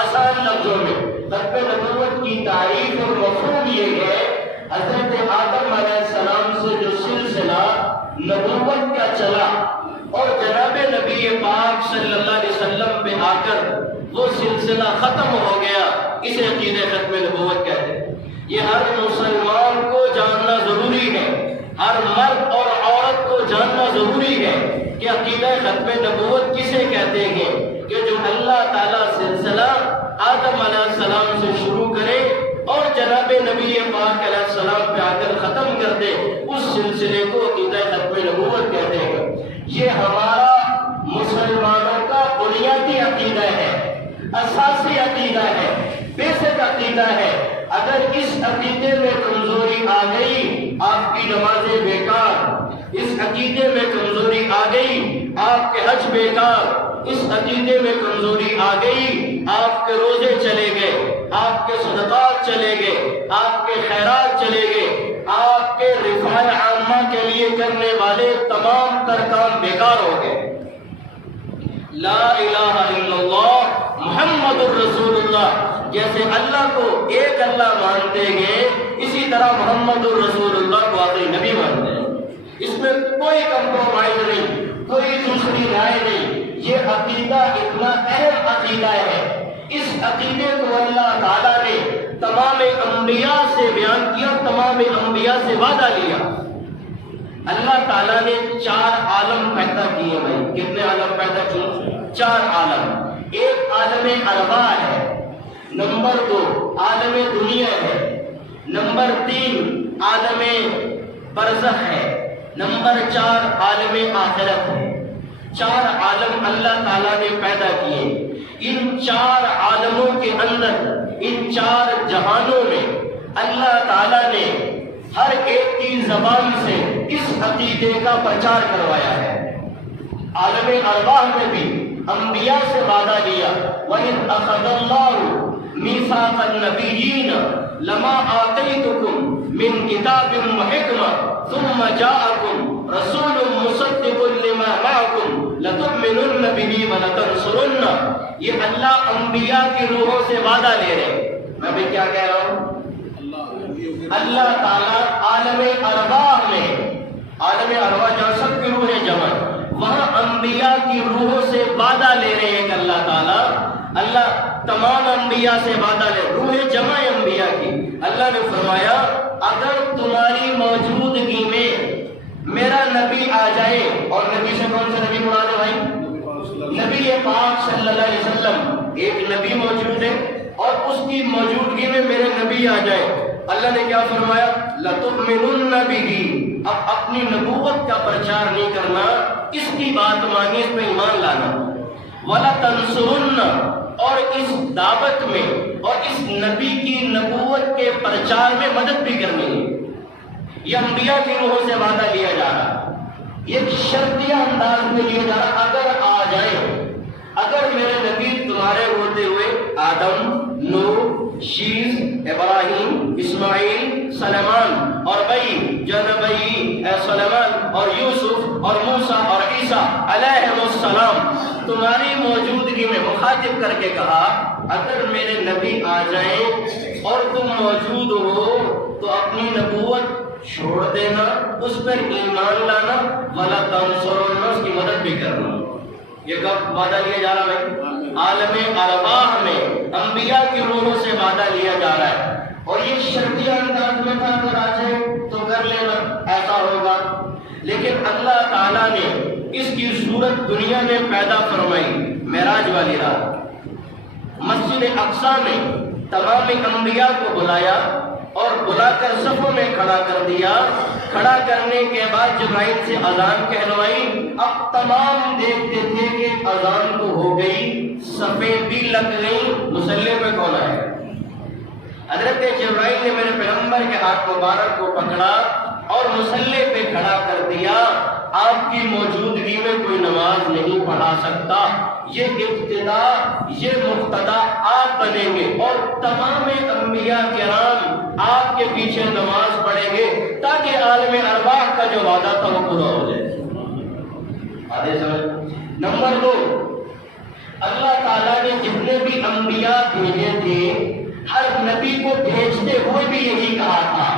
آسان لفظوں میں ختم نبوت کی تعریف اور مفہوم یہ ہے، حضرت آدم علیہ السلام سے جو سلسلہ نبوت کا چلا اور جناب نبی پاک صلی اللہ علیہ وسلم پہ آ کر وہ سلسلہ ختم ہو گیا، اسے عقیدہ ختم نبوت کہتے ہیں۔ یہ ہر مسلمان کو جاننا ضروری ہے، ہر مرد اور عورت کو جاننا ضروری ہے کہ عقیدہ ختم نبوت کسے کہتے ہیں، کہ جو اللہ تعالیٰ سلسلہ آدم علیہ السلام سے شروع کرے اور جناب نبی پاک علیہ السلام پہ آ کر ختم کر دے، اس سلسلے کو عقیدہ ختم نبوت کہتے ہیں۔ یہ ہمارا مسلمانوں کا بنیادی عقیدہ ہے، اساسی عقیدہ ہے، بیسک عقیدہ ہے۔ اگر اس عقیدے میں کمزوری آ گئی آپ کی نمازیں بیکار، اس عقیدے میں کمزوری آ گئی آپ کے حج بیکار، اس عقیدے میں کمزوری آ گئی آپ کے روزے چلے گئے، آپ کے صدقات چلے گئے، آپ کے خیرات چلے گئے، آپ کے رفاع عامہ کے لیے کرنے والے تمام تر کام بیکار ہو گئے۔ لا الہ الا اللہ محمد الرسول اللہ، جیسے اللہ کو ایک اللہ مانتے ہیں اسی طرح محمد الرسول اللہ کو آخری نبی مانتے ہیں۔ اس میں کوئی کمپرومائز نہیں، کوئی دوسری رائے نہیں۔ یہ عقیدہ اتنا اہم عقیدہ ہے، اس عقیدے کو اللہ تعالیٰ نے تمام انبیاء سے بیان کیا، تمام انبیاء سے وعدہ لیا۔ اللہ تعالیٰ نے 4 عالم پیدا کیے بھائی، کتنے عالم پیدا کیے؟ 4 عالم۔ ایک عالم ارواح ہے، نمبر 2 عالم دنیا ہے، نمبر 3 عالم برزخ ہے، نمبر 4 عالم آخرت ہے۔ 4 عالم اللہ تعالیٰ نے پیدا کیے۔ ان 4 عالموں کے اندر، ان 4 جہانوں میں اللہ تعالیٰ نے ہر ایک کی زبان سے اس عقیدے کا پرچار کروایا ہے۔ عالم ارواح میں بھی انبیاء سے وعدہ لیا، وَإِذْ أَخَذَ اللَّهُ مِيثَاقَ النَّبِيِّينَ لَمَا آتَيْتُكُم مِّن كِتَابٍ وَحِكْمَةٍ ثُمَّ جَاءَكُم رَّسُولٌ مُّصَدِّقٌ لِّمَا مَعَكُمْ لَتُؤْمِنُنَّ بِهِ وَلَتَنصُرُنَّهُ۔ یہ اللہ انبیاء کی روحوں سے وعدہ لے رہے ہیں۔ میں بھی کیا کہہ رہا ہوں؟ اللہ تعالیٰ عالم ارواح میں، عالم ارواح جہاں سب کی روحیں جمع، وہاں انبیاء کی روحوں سے وعدہ لے رہے ہیں کہ اللہ تعالیٰ، اللہ تمام انبیاء سے وعدہ لے، روحیں جمع انبیاء کی۔ اللہ نے فرمایا اگر تمہاری موجودگی میں میرا نبی آ جائے، اور نبی سے کون سا نبی مراد ہے بھائی؟ نبی پاک صلی اللہ علیہ وسلم، ایک نبی موجود ہے اور اس کی موجودگی میں میرے نبی آ جائے، اللہ نے کیا فرمایا؟ لَتُؤْمِنُنَّ بِهِ، اب اپنی نبوت کا پرچار نہیں کرنا، اس کی بات مانی، اس پہ ایمان لانا، وَلَتَنصُرُنَّ، اور اس دعوت میں اور اس نبی کی نبوت کے پرچار میں مدد بھی کرنی ہے۔ یہ انبیاء کی روحوں سے وعدہ لیا جا رہا، یہ شرطیہ انداز میں لیا جا رہا، اگر آ جائے، اگر میرے نبی تمہارے ہوتے ہوئے آدم، نوح، شیس، ابراہیم، اسماعیل، سلیمان اور بھائی جو نبی سلیمان اور یوسف اور موسیٰ اور عیسیٰ علیہ السلام تمہاری موجودگی میں، مخاطب کر کے کہا اگر میرے نبی آ جائیں اور تم موجود ہو تو اپنی نبوت چھوڑ دینا، اس پر ایمان لانا، وَلَا تَنصُرُنَّ، اس کی مدد بھی کرنا۔ یہ کب وعدہ لیا جا رہا ہے؟ عالم ارواح میں انبیاء کی روحوں سے وعدہ لیا جا رہا ہے، اور یہ شرطیہ انداز میں تھا، اگر آ جائے تو کر لینا، ایسا ہوگا۔ لیکن اللہ تعالیٰ نے اس کی صورت دنیا میں پیدا فرمائی، معراج والی رات، مسجد اقصیٰ میں تمام انبیاء کو بلایا اور بلا کر صفوں میں کھڑا کر دیا۔ کھڑا کرنے کے بعد جبرائیل سے اذان کہلوائی، اب تمام دیکھتے تھے کہ اذان تو ہو گئی، صفیں بھی لگ گئی، مصلی پہ کون آئے؟ حضرت جبرائیل نے میرے پیغمبر کے ہاتھ مبارک کو پکڑا اور مصلی پہ کھڑا کر دیا۔ آپ کی موجودگی میں کوئی نماز نہیں پڑھا سکتا، یہ ابتدا، یہ مقتدا آپ بنیں گے اور تمام انبیاء کرام آپ کے پیچھے نماز پڑھیں گے تاکہ عالم ارواح کا جو وعدہ تھا وہ پورا ہو جائے۔ آدھے سمجھ۔ نمبر 2، اللہ تعالیٰ نے جتنے بھی انبیاء انبیاء بھیجے تھے ہر نبی کو بھیجتے ہوئے بھی یہی کہا تھا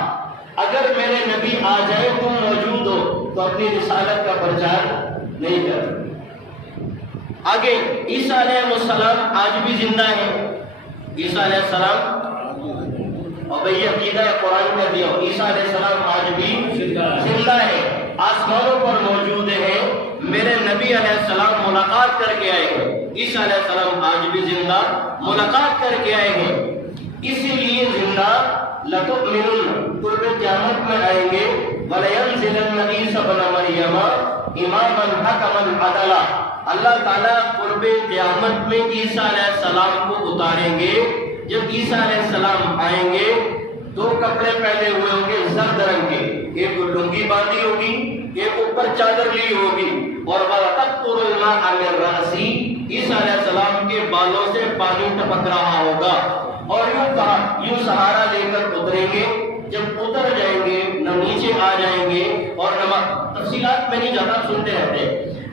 اگر میرے نبی آ جائے تم موجود ہو تو اپنی رسالت کا پرچار نہیں کر۔ آگے عیسیٰ علیہ السلام آج بھی زندہ ہے۔ عیسیٰ علیہ السلام اور بھئی عقیدہ قرآن کا دیا، عیسیٰ علیہ السلام آج بھی زندہ ہے، آسمانوں پر موجود ہے۔ میرے نبی علیہ السلام ملاقات کر کے آئے ہیں، عیسیٰ علیہ السلام آج بھی زندہ ملاقات کر کے آئے ہیں، اسی لیے زندہ لَتُؤْمِنُنَّ قرب قیامت میں آئیں گے، وَلَيَنزِلَنَّ عِيسَى ابْنَ مَرْيَمَ إِمَامًا حَكَمًا عَدْلًا۔ اللہ تعالیٰ قرب قیامت میں عیسیٰ علیہ السلام کو اتاریں گے۔ جب عیسیٰ علیہ السلام آئیں گے دو کپڑے پہنے ہوئے ہوں گے زرد رنگ کے، ایک لنگی باندھی ہوگی، ایک اوپر چادر لی ہوگی، اور وَتَقْطُرُ الْمَاءَ مِنْ رَأْسِهِ، عیسیٰ علیہ السلام کے بالوں سے پانی ٹپک رہا ہوگا، اور یوں سہارا لے کر اتریں گے۔ جب اتر جائیں گے نہ نیچے آ جائیں گے، اور تفصیلات میں نہیں جاتا، سنتے رہتے،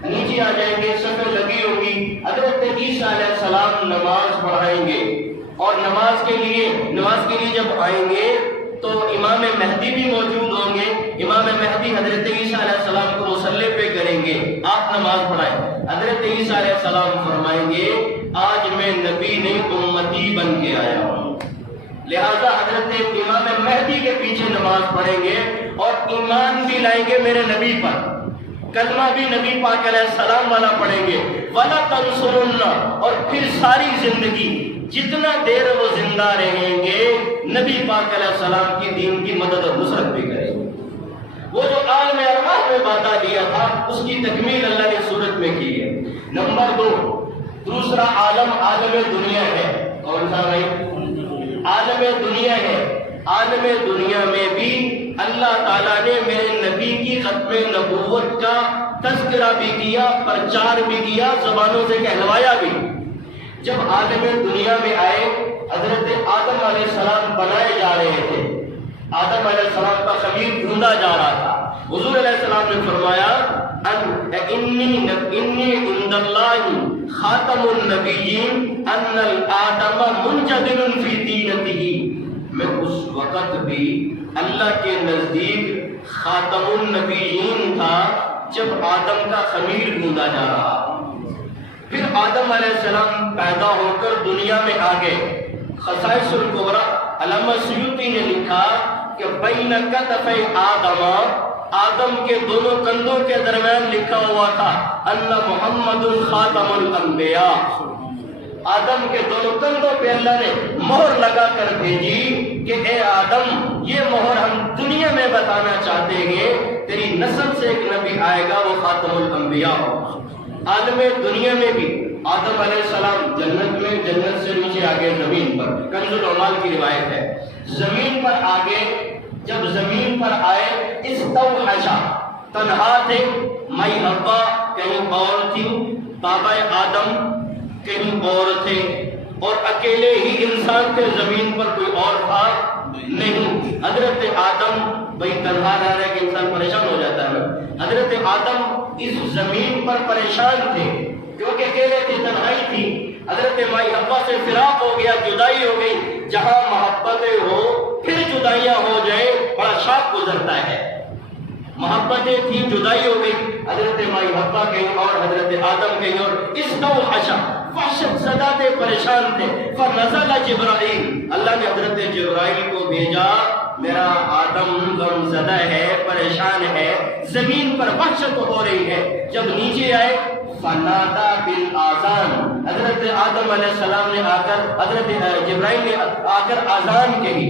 نیچے آ جائیں گے، صفیں لگی ہوگی، حضرت عیسیٰ علیہ السلام نماز پڑھائیں گے، اور نماز کے لیے جب آئیں گے تو امام مہدی بھی موجود ہوں گے۔ امام مہدی حضرت عیسیٰ علیہ السلام کو مصلی پہ کریں گے، آپ نماز پڑھائیں۔ حضرت عیسیٰ علیہ السلام فرمائیں گے آج میں نبی نہیں امتی بن کے آیا ہوں، لہذا حضرت امام مہدی کے پیچھے نماز پڑھیں گے اور ایمان بھی لائیں گے میرے نبی پر، کلمہ بھی نبی پاک علیہ السلام والا پڑھیں گے، وَلَا تَنْصُرُنَّ، اور پھر ساری زندگی جتنا دیر وہ زندہ رہیں گے نبی پاک علیہ السلام کی دین کی مدد اور نصرت بھی کریں گے۔ وہ جو عالم ارواح میں وعدہ دیا تھا اس کی تکمیل اللہ نے صورت میں کی ہے۔ نمبر دو، دوسرا عالم عالم دنیا ہے۔ کون سا بھائی؟ عالم دنیا ہے۔ عالم دنیا میں بھی اللہ تعالیٰ نے میرے نبی کی ختم نبوت کا تذکرہ بھی کیا، پرچار بھی کیا، زبانوں سے کہلوایا بھی۔ جب عالم دنیا میں آئے حضرت آدم علیہ السلام بنائے جا رہے تھے، آدم علیہ السلام کا خمیر ڈھونڈا جا رہا تھا، حضور علیہ السلام نے فرمایا انی عند اللہ خاتم النبیین ان الآدم منجدل فی دینتہ، میں اس وقت بھی اللہ کے نزدیک خاتم النبیین تھا جب آدم کا خمیر ڈھونڈا جا رہا۔ پھر آدم علیہ السلام پیدا ہو کر دنیا میں آ گئے۔ خصائص الکبریٰ علامہ سیوطی نے لکھا کہ بین کتفی آدم کے دونوں کندھوں کے درمیان لکھا ہوا تھا ان محمد خاتم الانبیاء۔ آدم کے دونوں کندھوں پہ اللہ نے مہر لگا کر بھیجی کہ اے آدم یہ مہر ہم دنیا میں بتانا چاہتے ہیں، تیری نسل سے ایک نبی آئے گا وہ خاتم الانبیاء ہو۔ عالم دنیا میں بھی آدم علیہ السلام جنت میں، جنت سے نیچے آگے زمین پر، کنز العمال کی روایت ہے، زمین پر آگے جب زمین پر آئے استوحشا، تنہا تھے، مائی حوا کہیں اور تھی، بابا آدم کہیں اور تھے، اور اکیلے ہی انسان تھے، زمین پر کوئی اور تھا نہیں۔ حضرت آدم بھئی تنہا رہ رہے کہ انسان پریشان ہو جاتا ہے، حضرت آدم اس زمین پر پریشان تھے کیونکہ اکیلے تھے، تنہائی تھی۔ حضرت مائی حوا سے فراق ہو گیا، جدائی ہو گئی، جہاں محبتیں ہو پھر جدائیاں ہو جائے بڑا شاق گزرتا ہے۔ محبتیں تھی، جدائی ہو گئی، حضرت مائی حوا کہیں اور حضرت آدم کہیں اور، استوحشا وحشت زدہ تھے، پریشان تھے، فنزل جبرائیل، اللہ نے حضرت جبرائیل کو بھیجا، میرا آدم غم زدہ ہے، پریشان ہے، زمین پر وحشت ہو رہی ہے۔ جب نیچے آئے فنادا بالآذان، حضرت آدم علیہ السلام نے آ کر، حضرت جبرائیل نے آ کر آذان کہی،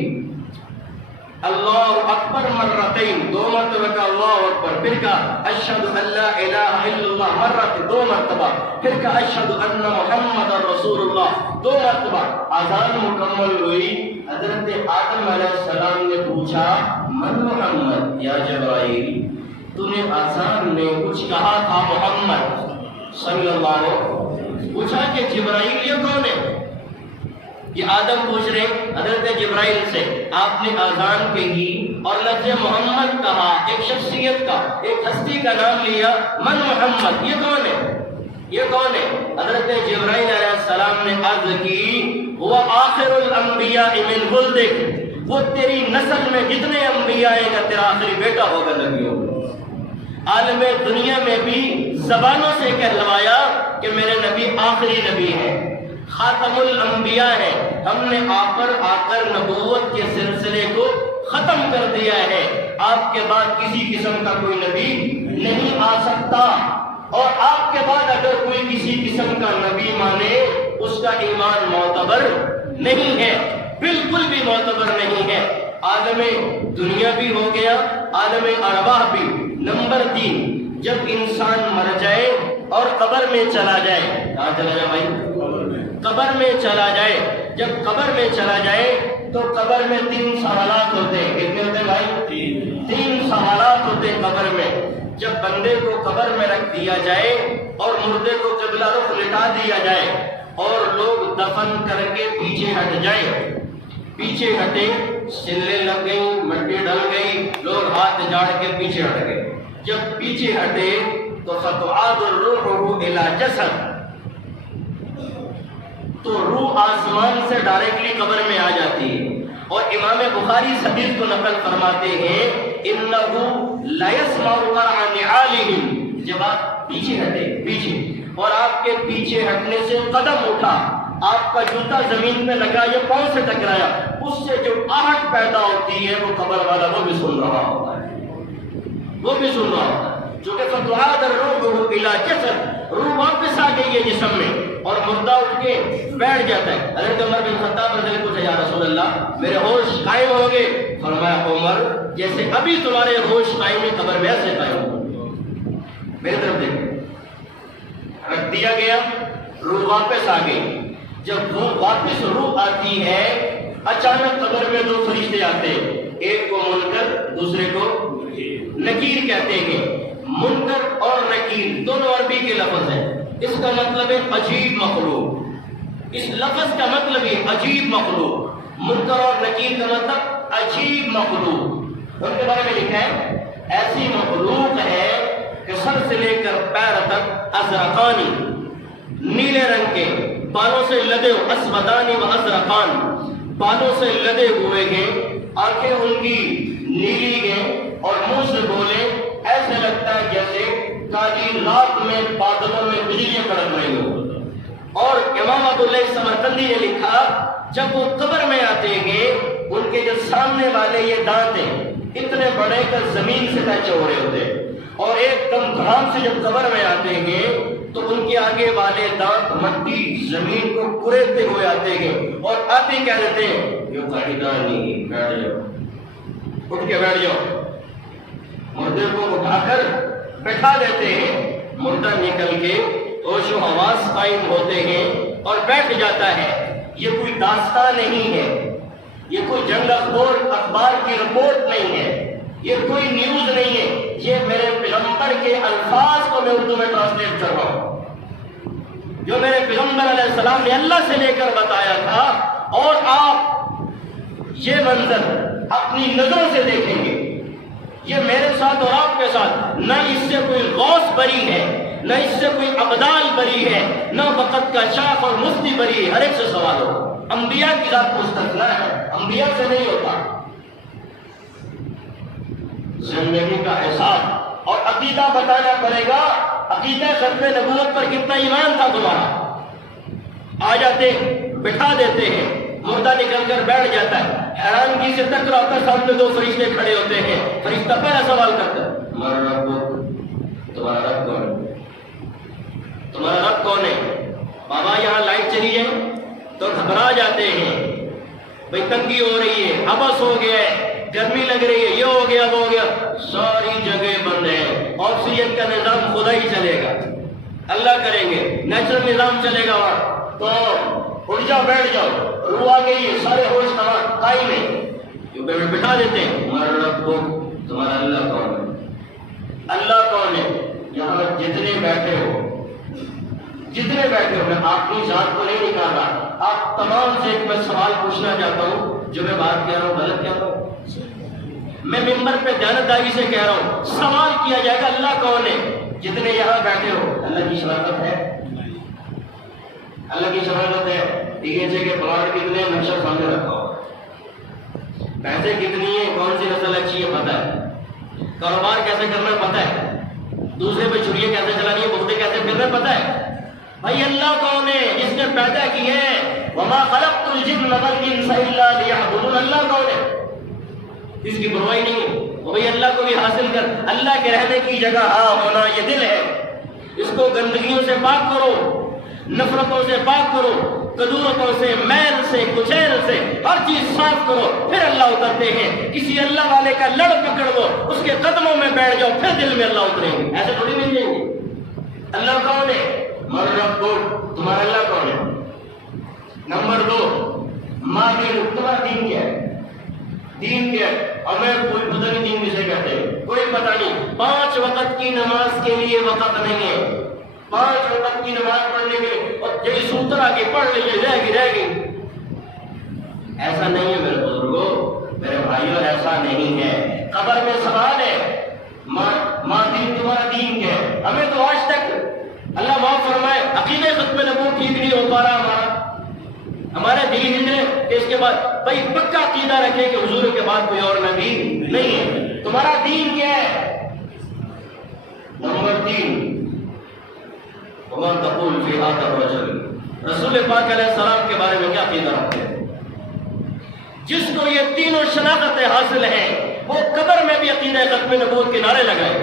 اللہ اکبر مرتين، دو مرتبہ کا اللہ اکبر، پھر کہا اشہد ان لا الہ الا اللہ مرت، دو مرتبہ، پھر کہا اشہد ان محمد رسول اللہ، دو مرتبہ۔ اذان مکمل ہوئی، حضرت آدم علیہ السلام نے پوچھا من محمد یا جبرائیل، تو نے اذان میں کچھ کہا تھا محمد صلی اللہ علیہ وسلم، پوچھا کہ جبرائیل یہ کون ہے؟ یہ آدم پوچھ رہے حضرت جبرائیل سے، آپ نے اذان کہی اور لفظ محمد کہا، ایک شخصیت کا، ایک ہستی کا نام لیا، من محمد، یہ کون ہے؟ یہ کون ہے؟ حضرت جبرائیل علیہ السلام نے عرض کی وہ آخر الانبیاء من ولدک، وہ تیری نسل میں جتنے انبیاء ہیں کا تیرا آخری بیٹا ہوگا نبیوں میں۔ عالم دنیا میں بھی زبانوں سے کہلوایا کہ میرے نبی آخری نبی ہے، خاتم الانبیاء ہے، ہم نے آ کر نبوت کے سلسلے کو ختم کر دیا ہے، آپ کے بعد کسی قسم کا کوئی نبی نہیں آ سکتا، اور آپ کے بعد اگر کوئی کسی قسم کا نبی مانے اس کا ایمان معتبر نہیں ہے، بالکل بھی معتبر نہیں ہے۔ عالم دنیا بھی ہو گیا، عالم ارواح بھی۔ نمبر 3، جب انسان مر جائے اور قبر میں چلا جائے، کہاں چلا جائے بھائی؟ قبر میں چلا جائے۔ جب قبر میں چلا جائے تو قبر میں 3 سوالات ہوتے ہیں۔ کتنے ہوتے ہیں بھائی؟ 3 سوالات ہوتے ہیں قبر میں۔ جب بندے کو قبر میں رکھ دیا جائے اور مردے کو قبلہ رخ لٹا دیا جائے اور لوگ دفن کر کے پیچھے ہٹ جائیں، پیچھے ہٹے، سلے لگ گئی، مٹی ڈل گئی، لوگ ہاتھ جاڑ کے پیچھے ہٹ گئے۔ جب پیچھے ہٹے تو فتعاد الروح الی جسد، تو روح آسمان سے ڈائریکٹلی قبر میں آ جاتی ہے۔ اور امام بخاری اس حدیث کو نقل فرماتے ہیں انہ لا یسمع قرع نعالہم، جب آپ پیچھے ہٹے، پیچھے، اور آپ کے پیچھے ہٹنے سے قدم اٹھا، آپ کا جوتا زمین پہ لگا یا پاؤں سے ٹکرایا، اس سے جو آہٹ پیدا ہوتی ہے وہ قبر والا وہ بھی سن رہا ہوتا ہے، وہ بھی سن رہا ہوتا ہے۔ جو کہ فتعاد الروح الی جسد، روح واپس آ گئی ہے جسم میں اور مردہ اٹھ کے بیٹھ جاتا ہے۔ حضرت عمر بن خطاب رضی اللہ عنہ پوچھا، یا رسول اللہ میرے ہوش قائم ہو گئے؟ فرمایا عمر جیسے ابھی تمہارے ہوش قائم ہے قبر میں ایسے قائم ہو۔ میری طرف دیکھو، رکھ دیا گیا، روح واپس آ گئی۔ جب واپس روح آتی ہے اچانک قبر میں 2 فرشتے آتے ہیں، ایک کو منکر دوسرے کو نکیر کہتے ہیں۔ منکر اور نکیر دونوں عربی کے لفظ ہیں، اس کا مطلب ہے عجیب مخلوق، اس لفظ کا مطلب ہے عجیب مخلوق۔ منکر اور نکیر کا مطلب عجیب مخلوق۔ ان کے بارے میں لکھا ہے ایسی مخلوق ہے کہ سر سے لے کر پیر تک ازرقانی، نیلے رنگ کے، بالوں سے لدے، اسودانی و ازرقان، بالوں سے لدے ہوئے ہیں، آنکھیں ان کی نیلی ہیں اور منہ سے بولے ایسے لگتا ہے جیسے کالی رات میں بادلوں میں بجلیاں کڑک رہی ہو۔ اور امام عبداللہ سمرقندی نے لکھا جب وہ قبر میں آتے ہیں ان کے جو سامنے والے یہ دانت ہیں اتنے بڑے کہ زمین سے ٹچ ہو رہے ہوتے ہیں، اور ایک دم دھڑام سے جب قبر میں آتے ہیں تو ان کے آگے والے دانت مٹی زمین کو کریدتے ہوئے آتے ہیں اور آتے کہہ دیتے ہیں یہ قاعدانی، بیٹھ جاؤ، اٹھ کے بیٹھ جاؤ۔ مردے کو اٹھا کر بٹھا دیتے ہیں، مردہ نکل کے ہوش و حواس قائم ہوتے ہیں اور بیٹھ جاتا ہے۔ یہ کوئی داستان نہیں ہے، یہ کوئی جنگ اخبار کی رپورٹ نہیں ہے، یہ کوئی نیوز نہیں ہے، یہ میرے پیغمبر کے الفاظ کو میں اردو میں ٹرانسلیٹ کر رہا ہوں، جو میرے پیغمبر علیہ السلام نے اللہ سے لے کر بتایا تھا، اور آپ یہ منظر اپنی نظروں سے دیکھیں گے۔ یہ میرے ساتھ اور آپ کے ساتھ نہ اس سے کوئی غوث بری ہے، نہ اس سے کوئی ابدال بری ہے، نہ وقت کا شاخ اور مفتی بری ہے، ہر ایک سے سوال ہو۔ انبیاء کی ذات مستثنیٰ ہے، انبیاء سے نہیں ہوتا۔ زندگی کا حساب اور عقیدہ بتانا پڑے گا، عقیدہ ختم نبوت پر کتنا ایمان تھا تمہارا۔ آ جاتے بٹھا دیتے ہیں، مردہ نکل کر بیٹھ جاتا ہے، حیرانگی سے تک رہا کر سامنے 2 فرشتے کھڑے ہوتے ہیں۔ فرشتہ پہلا سوال کرتا ہے مر رب، تمہارا رب کون ہے؟ تمہارا رب کون ہے؟ بابا یہاں لائٹ چلی ہے تو گھبرا جاتے ہیں، بھئی تنگی ہو رہی ہے، حبس ہو گیا ہے، گرمی لگ رہی ہے، یہ ہو گیا وہ ہو گیا، ساری جگہ بند ہے، آکسیجن کا نظام خدا ہی چلے گا، اللہ کریں گے، نیچرل نظام چلے گا وہاں، تو اٹھ جاؤ بیٹھ جاؤ، روح آ گئی ہے، سارے ہوش قائم ہے، جو بٹھا دیتے ہیں مر رب، تمہارا اللہ کون ہے؟ اللہ کون ہے؟ یہاں جتنے بیٹھے ہو میں اپنی ذات کو نہیں نکال رہا، آپ تمام سے ایک میں سوال پوچھنا چاہتا ہوں، جو میں بات کہہ رہا ہوں غلط کہہ رہا ہوں؟ میں ممبر پہ دیانتداری سے کہہ رہا ہوں، سوال کیا جائے گا اللہ کون ہے؟ جتنے یہاں بیٹھے ہو اللہ کی شراکت ہے؟ اللہ کی شناخت ہے، ٹھیک کہ پلاٹ کتنے نقشہ سامنے رکھا ہو، پیسے کتنی ہے، کون سی نسل اچھی ہے پتہ ہے، کاروبار کیسے کرنا ہے پتہ ہے، دوسرے پہ چھریاں کیسے چلانی ہے، بغدے کیسے پھرنا ہے پتہ ہے۔ بھائی اللہ کون ہے؟ جس نے پیدا کی ہے، وما خلقت الجن والانس الا ليعبدون، اللہ کون ہے؟ اس کی پرواہی نہیں ہے، وہ بھائی اللہ کو بھی حاصل کر، اللہ کے رہنے کی جگہ ہونا یہ دل ہے، اس کو گندگیوں سے پاک کرو، نفرتوں سے پاک کرو، قدورتوں سے، میل سے، کچیل سے، ہر چیز صاف کرو، پھر اللہ اترتے ہیں۔ کسی اللہ والے کا لڑ پکڑ دو، اس کے قدموں میں بیٹھ جاؤ، پھر دل میں اللہ اتریں گے، ایسے تھوڑی مل جائیں گے۔ اللہ کون ہے؟ من ربک، تمہارا اللہ کون ہے؟ نمبر 2، ما دین، تمہارا دین کیا ہے؟ دین کیا ہے؟ ہمیں کوئی پتہ نہیں دین کسے کہتے ہیں، کوئی پتہ نہیں۔ 5 وقت کی نماز کے لیے وقت نہیں ہے، 5 وقت کی نماز پڑھنے کے لیے، اور یہی سوتر آگے پڑھ لیجیے، رہ گئی۔ ایسا نہیں ہے میرے بزرگوں، میرے بھائیوں، ایسا نہیں ہے۔ قبر میں سوال ہے، ماں دین، تمہارا دین کیا ہے؟ ہمیں تو آج تک اللہ معاف فرمائے عقیدے ختم نبوت ٹھیک نہیں ہو پا رہا ہمارا دل ہندے کہ اس کے بعد بھائی پکا عقیدہ رکھے کہ حضور کے بعد کوئی اور نبی نہیں ہے۔ تمہارا دین کیا ہے؟ نمبر 3، وما تقول فی ھذا الرجل، رسول پاک علیہ السلام کے بارے میں کیا عقیدہ رکھتے ہیں؟ جس کو یہ تینوں شناختیں حاصل ہیں وہ قبر میں بھی عقیدہ ختم نبوت کے نعرے لگائے،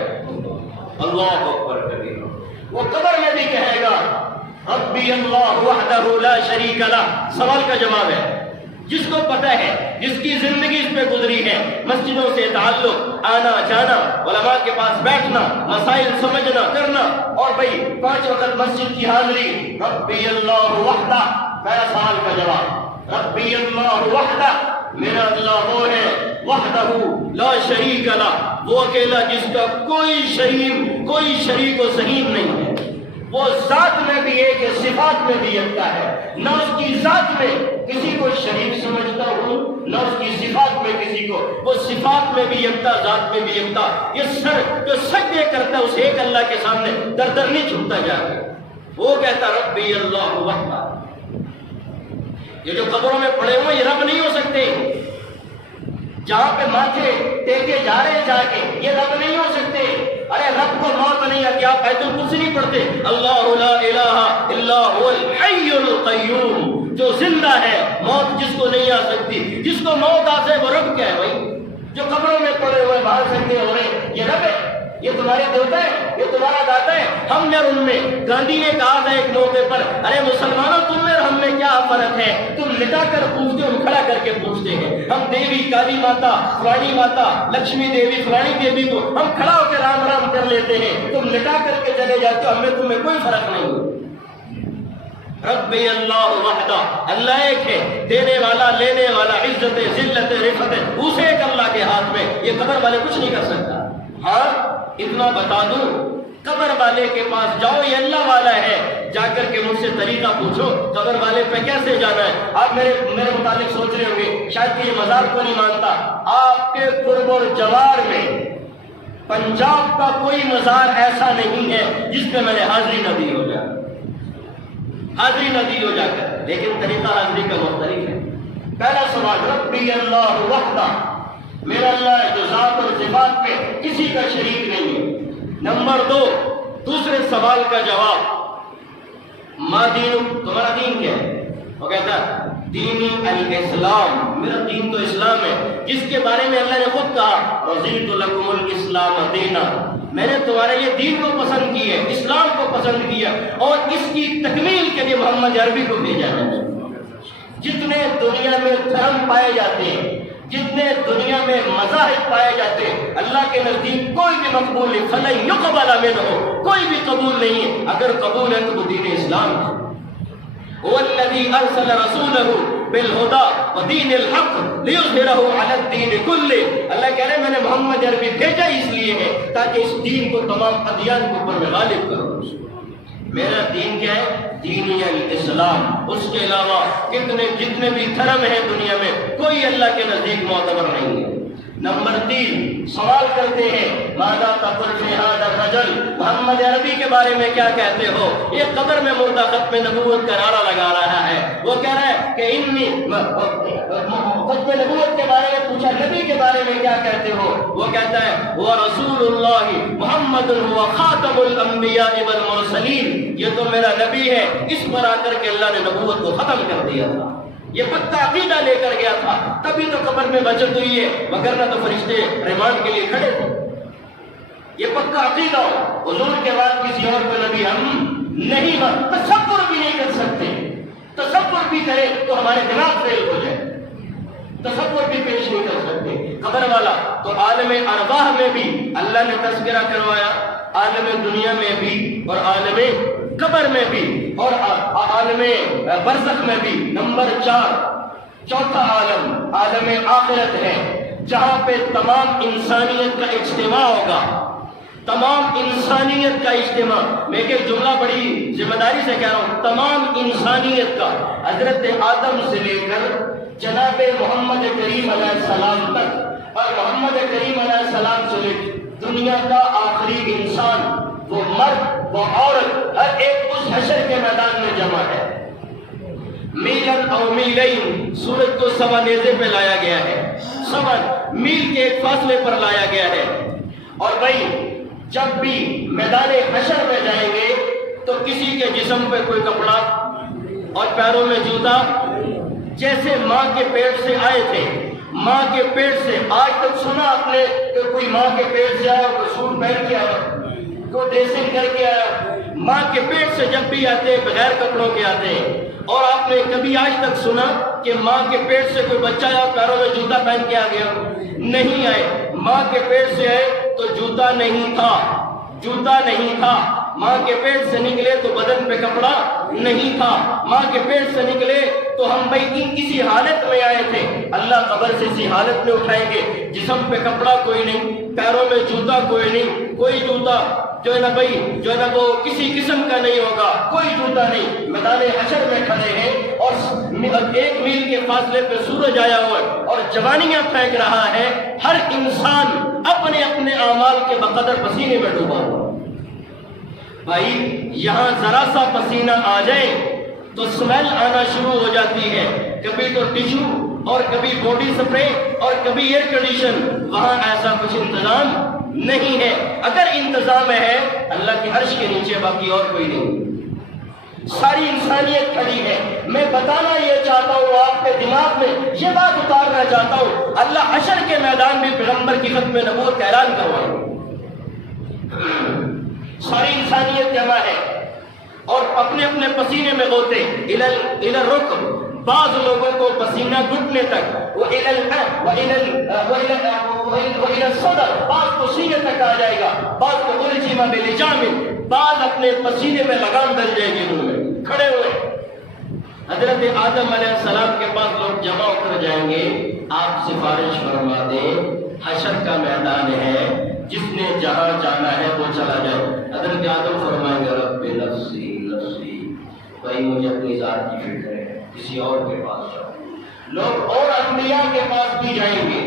اللہ اکبر کبیرہ۔ وہ قبر میں بھی کہے گا ربی اللہ وحدہ لا شریک لہ، سوال کا جواب ہے۔ جس کو پتہ ہے، جس کی زندگی اس پہ گزری ہے، مسجدوں سے تعلق، آنا جانا، علماء کے پاس بیٹھنا، مسائل سمجھنا کرنا، اور بھائی 5 وقت مسجد کی حاضری، ربی اللہ وحدہ، میرا سوال کا جواب، ربی اللہ وحدہ، میرا اللہ وہ ہے، وحدہ لا شریک لہ، وہ اکیلا جس کا کوئی شریک و سہیم نہیں ہے، وہ ذات میں بھی ایک ہے، صفات میں بھی یکتا ہے، نہ اس کی ذات میں کسی کو شریک سمجھتا ہوں، نہ اس کی صفات میں کسی کو، وہ صفات میں بھی یکتا، ذات میں بھی یکتا۔ یہ سر جو سجدے کرتا ہے اس ایک اللہ کے سامنے در در نہیں جھکتا جا کے، وہ کہتا ربی اللہ وحدہ۔ یہ جو قبروں میں پڑے ہوئے یہ رب نہیں ہو سکتے، جہاں پہ ماتھے ٹیکے جا رہے ہیں جا کے، یہ رب نہیں ہو سکتے۔ ارے رب کو موت نہیں آتی، آپ آیت الکرسی نہیں پڑھتے، اللہ لا الہ الا هو الحی القیوم، جو زندہ ہے، موت جس کو نہیں آ سکتی، جس کو موت آ جائے وہ رب کیا ہے بھائی؟ جو قبروں میں پڑے ہوئے باہر سجدے ہو رہے ہیں، یہ رب ہے؟ یہ تمہارے دیوتا ہے؟ یہ تمہارا داتا ہے؟ ہم نے ان میں، گاندھی نے کہا تھا ایک موقع پر، ارے مسلمانوں تم میں ہم میں کیا فرق ہے؟ تم لٹا کر پوچھتے ہو، ہم کھڑا کر کے پوچھتے ہیں۔ ہم دیوی کالی ماتا، فلانی ماتا، لکشمی دیوی، فلانی دیوی کو ہم کھڑا ہو کے رام رام کر لیتے ہیں، تم لٹا کر کے چلے جاتے ہو، ہمیں تمہیں کوئی فرق نہیں۔ ربی اللہ وحدہ، اللہ ایک ہے، دینے والا، لینے والا، عزت، ذلت، رفعت، اسے ایک اللہ کے ہاتھ میں، یہ قبر والے کچھ نہیں کر سکتا۔ ہاں اتنا بتا دوں، قبر والے کے پاس جاؤ، یہ اللہ والا ہے، جا کر کے مجھ سے طریقہ پوچھو قبر والے پہ کیسے جانا ہے۔ آپ میرے متعلق سوچ رہے ہوں گے شاید کہ یہ مزار کو نہیں مانتا، آپ کے قرب اور جوار میں پنجاب کا کوئی مزار ایسا نہیں ہے جس پہ میں نے حاضری نہ دی ہو جا کر، لیکن طریقہ حاضری کا مختلف ہے۔ پہلا سوال، ربی اللہ وحدہ، میرا اللہ ہے جو ذات اور صفات میں کسی کا شریک نہیں ہے۔ نمبر 2، دوسرے سوال کا جواب، ما دین، تمہارا دین کیا ہے؟ وہ کہتا ہے دینی الاسلام، میرا دین تو اسلام ہے، جس کے بارے میں اللہ نے خود کہا رضیت لکم الاسلام دینا، میں نے تمہارے لیے دین کو پسند کی ہے، اسلام کو پسند کیا، اور اس کی تکمیل کے لیے محمد عربی کو بھیجا ہے۔ جتنے دنیا میں دھرم پائے جاتے ہیں، جتنے دنیا میں مذاہب پائے جاتے ہیں، اللہ کے نزدیک کوئی بھی مقبول نہیں، فَلَن يُقْبَلَ مِنْهُ، کوئی بھی قبول نہیں ہے۔ اگر قبول ہے تو وہ دین اسلام ہے۔ هُوَ الَّذِي أَرْسَلَ رَسُولَهُ بِالْهُدَىٰ وَدِينِ الْحَقِّ لِيُظْهِرَهُ عَلَى الدِّينِ كُلِّهِ، اللہ کہہ رہے ہیں میں نے محمد عربی بھیجا اس لیے ہے تاکہ اس دین کو تمام ادیان کے اوپر میں غالب کروں۔ میرا دین کیا ہے؟ دینی الاسلام، اس کے علاوہ جتنے بھی دھرم ہیں دنیا میں کوئی اللہ کے نزدیک معتبر نہیں ہے۔ نمبر 3 سوال کرتے ہیں ماذا تقول فی ھذا الرجل، محمد عربی کے بارے میں کیا کہتے ہو؟ یہ قبر میں مردہ ختم نبوت کا نعرہ لگا رہا ہے. وہ کہہ رہا ہے کہ ختم نبوت کے بارے میں پوچھا نبی کے بارے میں کیا کہتے ہو؟ وہ کہتا ہے وہ رسول اللہ محمد هو خاتم الانبیاء والمرسلین، یہ تو میرا نبی ہے، اس پر آ کر کے اللہ نے نبوت کو ختم کر دیا تھا. یہ پکا عقیدہ لے کر گیا تھا، تبھی تو قبر میں بچت ہوئی ہے، وگرنہ تو فرشتے ریمانڈ کے لیے کھڑے تھے. یہ پکا عقیدہ ہو حضور کے بعد کسی اور کو نبی ہم نہیں تصور بھی نہیں کر سکتے. تصور بھی کرے تو ہمارے دماغ فیل ہو جائے، تصور بھی پیش نہیں کر سکتے. قبر والا تو عالم ارواح میں بھی اللہ نے تذکرہ کروایا، عالم دنیا میں بھی اور عالم قبر میں بھی اور عالم برزخ میں بھی. نمبر 4 چوتھا عالم عالم آخرت ہے، جہاں پہ تمام انسانیت کا اجتماع ہوگا. تمام انسانیت کا اجتماع، میں ایک جملہ بڑی ذمہ داری سے کہہ رہا ہوں، تمام انسانیت کا، حضرت آدم سے لے کر جناب محمد کریم علیہ السلام تک، اور محمد کریم علیہ السلام سے لے دنیا کا آخری انسان، وہ مرد وہ عورت، ہر ایک اس حشر کے میدان میں جمع ہے. میلن او میلین، سورج کو سوا نیزے پہ لایا گیا ہے، سوا میل کے ایک فاصلے پر لایا گیا ہے. اور بھائی جب بھی میدان حشر میں جائیں گے تو کسی کے جسم پہ کوئی کپڑا اور پیروں میں جوتا، جیسے ماں کے پیٹ سے آئے تھے، ماں کے پیٹ سے. آج تک سنا آپ نے کہ کوئی ماں کے پیٹ سے آیا، کوئی سوٹ پہن کے آیا، کوئی ڈریسنگ کر کے آیا؟ ماں کے پیٹ سے جب بھی آتے بغیر کپڑوں کے آتے ہیں. اور آپ نے کبھی آج تک سنا کہ ماں کے پیٹ سے کوئی بچہ آیا پیروں میں جوتا پہن کے آ گیا؟ نہیں آئے. ماں کے پیٹ سے آئے تو جوتا نہیں تھا، جوتا نہیں تھا. ماں کے پیٹ سے نکلے تو بدن پہ کپڑا نہیں تھا. ماں کے پیٹ سے نکلے تو ہم بھائی کسی حالت میں آئے تھے، اللہ قبر سے اسی حالت میں اٹھائیں گے. جسم پہ کپڑا کوئی نہیں، پیروں میں جوتا کوئی نہیں، کوئی جوتا جو ہے نا بھائی جو ہے نا وہ کسی قسم کا نہیں ہوگا، کوئی جوتا نہیں. میدان حشر میں کھڑے ہیں اور 1 میل کے فاصلے پہ سورج آیا ہوا ہے اور جوانیاں پھینک رہا ہے. ہر انسان اپنے اپنے اعمال کے بقدر پسینے میں ڈوبا ہوا. بھائی یہاں ذرا سا پسینہ آ جائے تو اسمیل آنا شروع ہو جاتی ہے، کبھی تو ٹشو اور کبھی باڈی سپرے اور کبھی ایئر کنڈیشن. وہاں ایسا کچھ انتظام نہیں ہے. اگر انتظام ہے اللہ کے عرش کے نیچے، باقی اور کوئی نہیں. ساری انسانیت کھڑی ہے. میں بتانا یہ چاہتا ہوں، آپ کے دماغ میں یہ بات اتارنا چاہتا ہوں، اللہ حشر کے میدان میں پیغمبر کی ختم نبوت کا اعلان کروائے. ساری انسانیت جمع ہے اور اپنے اپنے پسینے میں غوطے. الى الرکب، بعض لوگوں کو پسینہ گھٹنے تک، وإلى الصدر، بعض کو سینے تک آ جائے گا، بعض کو الجم بلجام، بعض اپنے پسینے میں لگام ڈل جائے گی. انہوں میں کھڑے ہوئے حضرت آدم علیہ السلام کے پاس لوگ جمع ہو کر جائیں گے. آپ سفارش فرما دیں، حشر کا میدان ہے، جس نے جہاں جانا ہے وہ چلا جائے. حضرت آدم فرمائیں گے رب نفسی نفسی، بھائی مجھے اپنی ذات کی فکر ہے، کسی اور کے پاس جاؤ. لوگ اور انبیاء کے پاس بھی جائیں گے،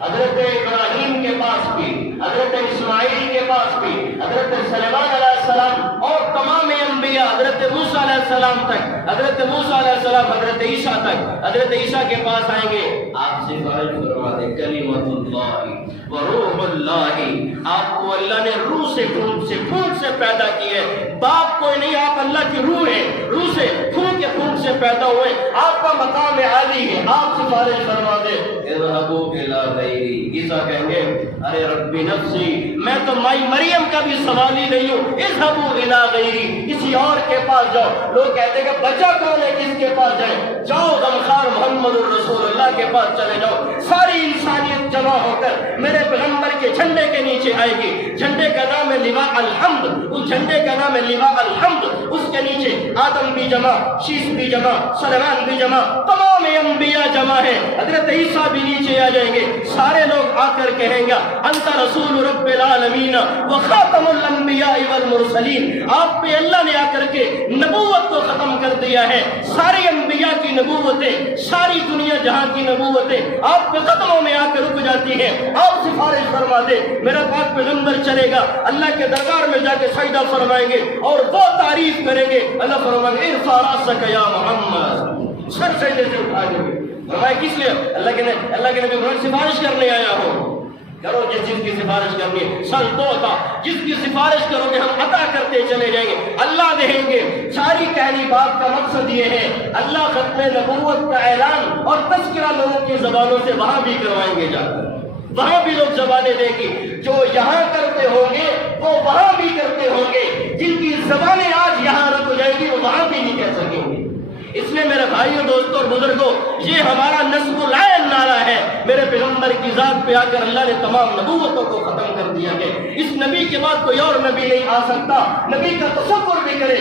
حضرت ابراہیم کے پاس بھی، حضرت اسماعیل کے پاس بھی، حضرت سلیمان علیہ السلام اور تمام انبیاء، حضرت موسیٰ علیہ السلام تک، حضرت موسیٰ علیہ السلام حضرت عیسیٰ تک. حضرت عیسیٰ کے پاس آئیں گے، آپ سے سفارش فرما دیں کلمۃ اللہ و روح اللہ، آپ کو اللہ نے روح سے پھونک سے پیدا کی ہے. باپ کوئی نہیں، آپ اللہ کی روح ہے، روح سے پھونک سے پیدا ہوئے. آپ کا مقام عالی ہے. آپ سفارش فرما دیں اذهبوا الى غیری. عیسیٰ کہیں گے ارے ربی نفسی، میں تو مائی مریم کا بھی سوال ہی نہیں ہوں، اذهبوا الى غیری، کسی اور کے پاس جاؤ. لوگ کہتے ہیں کہ بچہ کون ہے کس کے پاس جائیں؟ جاؤ غمخوار محمد الرسول اللہ کے پاس چلے جاؤ. ساری انسانیت جمع ہو کر میرے پیغمبر کے جھنڈے کے نیچے آئے گی. جھنڈے کا نام ہے لواء الحمد، اس جھنڈے کا نام ہے لواء الحمد. اس کے نیچے آدم بھی جمع، شیش بھی جمع، سلیمان بھی جمع، تمام انبیاء جمع ہیں. حضرت عیسیٰ بھی نیچے آ جائیں گے. سارے لوگ آ کر کہیں گے انت رسول رب العالمین و خاتم الانبیاء والمرسلین. آپ پہ اللہ نے آ کر کے نبوت کو ختم کر دیا ہے. سارے انبیاء کی نبوتیں ساری دنیا جہاں کی نبوتیں آپ کے قدموں میں آ کے رک جاتی ہیں. آپ سفارش فرما دیں, میرا پاک پیغمبر چلے گا, اللہ کے دربار میں جا کے سجدہ فرمائیں گے اور وہ تعریف کریں گے. اللہ فرمائیں گے ارفع رأسک یا محمد, سر سجدے سے اٹھا دیں گے. فرمایا کس لیے؟ اللہ کے نبی فرمایا سفارش کرنے آیا ہو. کرو جس کی سفارش کرنی ہے. سل تو عطا, جس کی سفارش کرو گے ہم عطا کرتے چلے جائیں گے, اللہ دیں گے. ساری کہانی بات کا مقصد یہ ہے, اللہ ختم نبوت کا اعلان اور تذکرہ لوگوں کی زبانوں سے وہاں بھی کروائیں گے جا کر. وہاں بھی لوگ زبانیں دیں گے, جو یہاں کرتے ہوں گے وہ وہاں بھی کرتے ہوں گے. جن کی زبانیں آج یہاں رک جائیں گی وہ وہاں بھی نہیں کہہ سکیں گے. اس لیے میرے بھائیوں, دوستوں اور بزرگوں, یہ ہمارا نصب العین نعرہ ہے. میرے پیغمبر کی ذات پہ آ کر اللہ نے تمام نبوتوں کو ختم کر دیا ہے. اس نبی کے بعد کوئی اور نبی نہیں آ سکتا. نبی کا تصور بھی کرے.